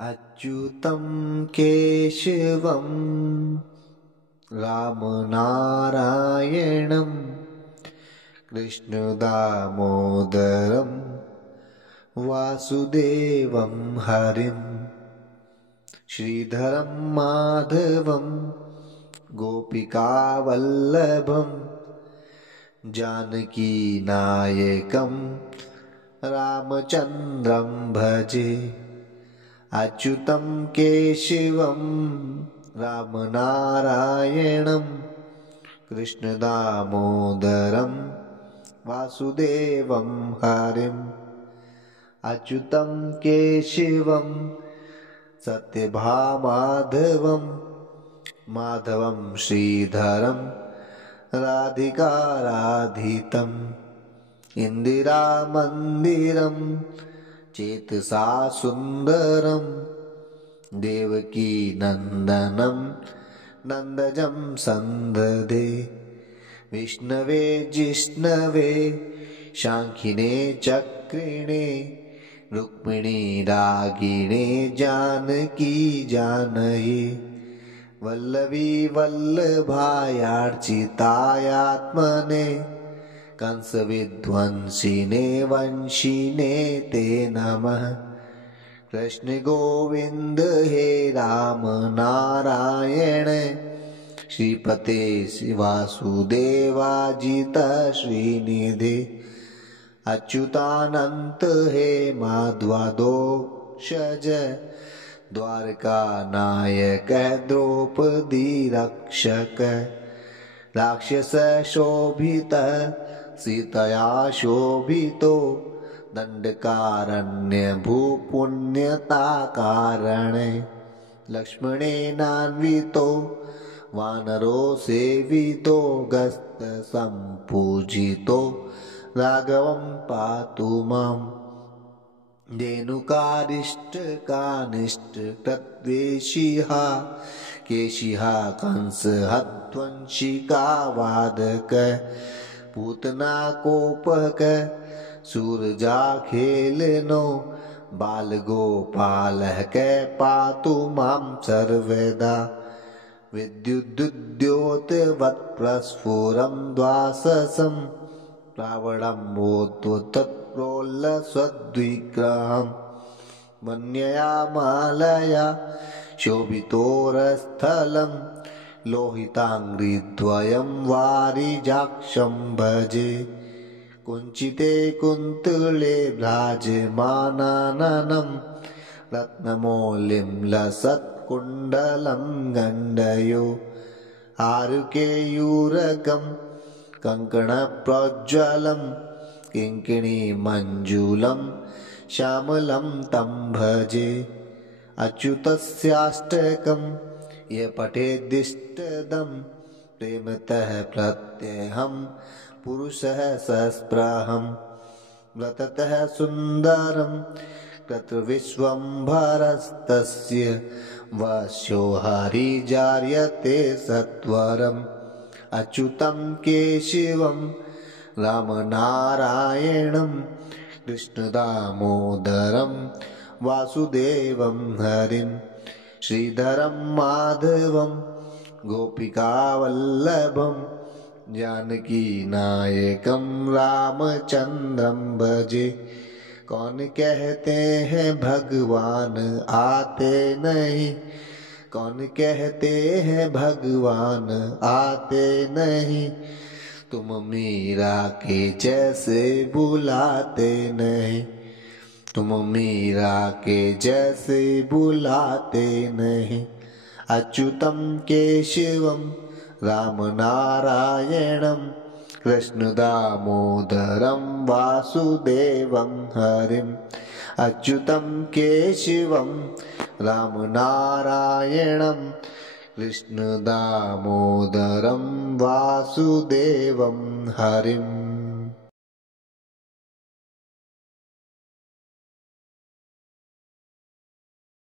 अच्युतं केशवं रामनारायणं कृष्णदामोदरं वासुदेवं हरिं श्रीधरं माधवं गोपिकावल्लभं जानकीनायकं रामचन्द्रं भजे। अच्युतं केशवं रामनारायणं कृष्णदामोदरं वासुदेवं हरिम्। अच्युतं केशवं सत्यभामाधवं माधवं श्रीधरं राधिकाराधितम् इन्दिरामन्दिरं चेतसा सुन्दरं देवकी नन्दनं नन्दजं सन्ददे। विष्णवे जिष्णवे शाङ्खिने चक्रिणे रुक्मिणी रागिणे जानकी जानये। वल्लभी वल्लभायार्चितायात्मने कंसविध्वंसिने वंशिने ते नमः। कृष्ण गोविंद हे राम नारायण श्रीपते वासुदेवाजित श्रीनिधे। अच्युतानंत हे माध्वादोक्षज द्वारका नायक द्रौपदी रक्षक। राक्षस शोभित सीतया शोभितो दंडकारण्य भूपुण्यता कारणे। लक्ष्मणेनान्वितो वानरो सेवितो गस्त संपूजितो राघवं पातु माम्। धेनुकारिष्टकानिष्टकृद्वेषिः केशिः कंसहध्वंसिका वादक। पूतना कोपक सूरजाखेलनो बालगोपालः पातु मां सर्वदा। विद्युद्द्योतवत्प्रस्फुरं द्वाससं रावणं वोद्वत्प्रोल्लसद्विग्रहं। मन्यया मालया शोभितोरस्थलं लोहिताङ्घ्रिद्वयं वारिजाक्षं भजे। कुञ्चिते कुन्तले भ्राजमानाननं रत्नमौलिं लसत्कुण्डलं गण्डयो। आरुकेयूरकं कङ्कणप्रज्वलं किङ्किणीमञ्जुलं श्यामलं तं भजे। अच्युतस्याष्टकं ये पठेद्दिष्टदं प्रेमतः प्रत्यहं पुरुषः सस्पृहं। व्रततः सुन्दरं कृतविश्वम्भरस्तस्य वश्यो हरिजार्यते सत्वरम्। अच्युतं केशवं रामनारायणं कृष्णदामोदरं वासुदेवं हरिं श्रीधरं माधवं गोपिकावल्लभं जानकीनायकं रामचन्द्रं भजे। कौन कहते हैं भगवान आते नहीं, कौन कहते हैं भगवान आते नहीं। तुम मीरा के जैसे बुलाते नहीं, तुम मीरा के जैसे बुलाते नहीं। अच्युतं केशवं रामनारायणं कृष्णदामोदरं वासुदेवं हरिम्। अच्युतं केशवं रामनारायणं कृष्णदामोदरं वासुदेवं हरिम्।